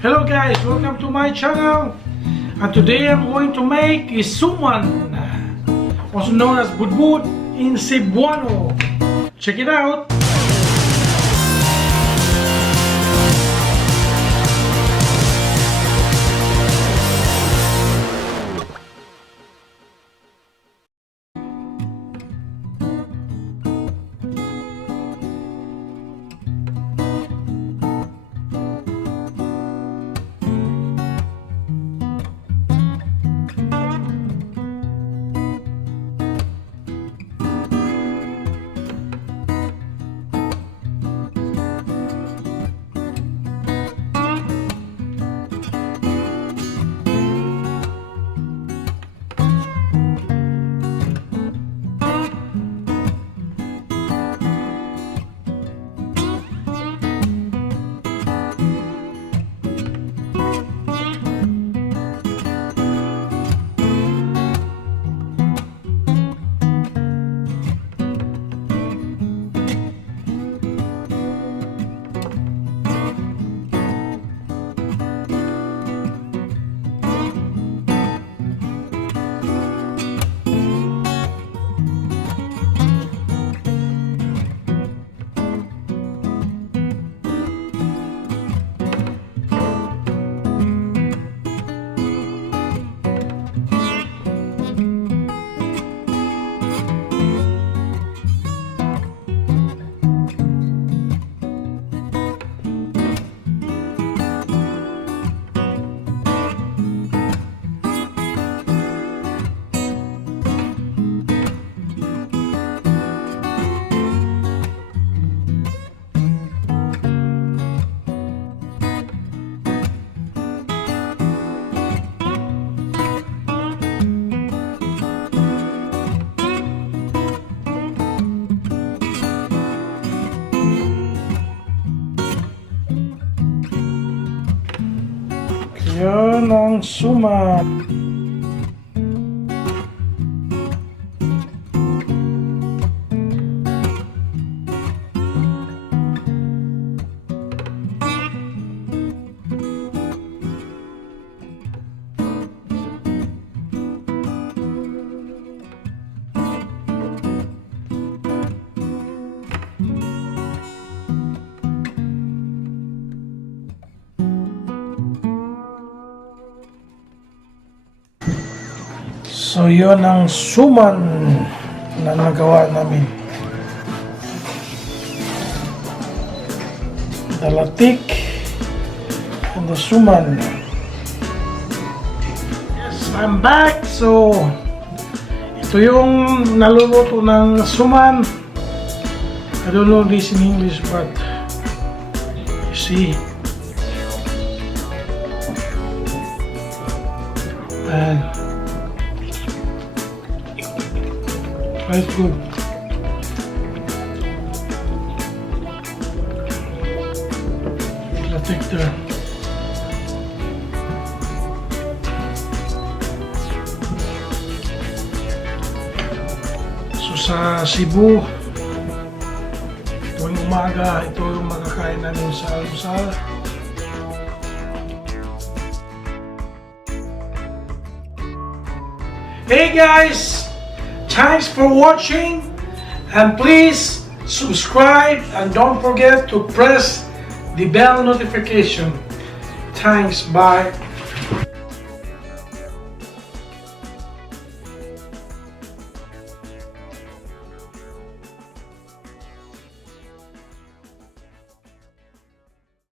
Hello guys, welcome to my channel. And today I'm going to make is Suman, also known as budbud in Cebuano. Check it out. Yan ang suman. So yun ang suman na nagawa namin. The Latik and the Suman. Yes, I'm back. So ito yung naluluto ng suman. I don't know this in English, but you see. And that's good. I'll take the so sa Cebu tuwing umaga ito yung makakain namin sa almusal. Hey guys! Thanks for watching, and please subscribe and don't forget to press the bell notification. Thanks, bye.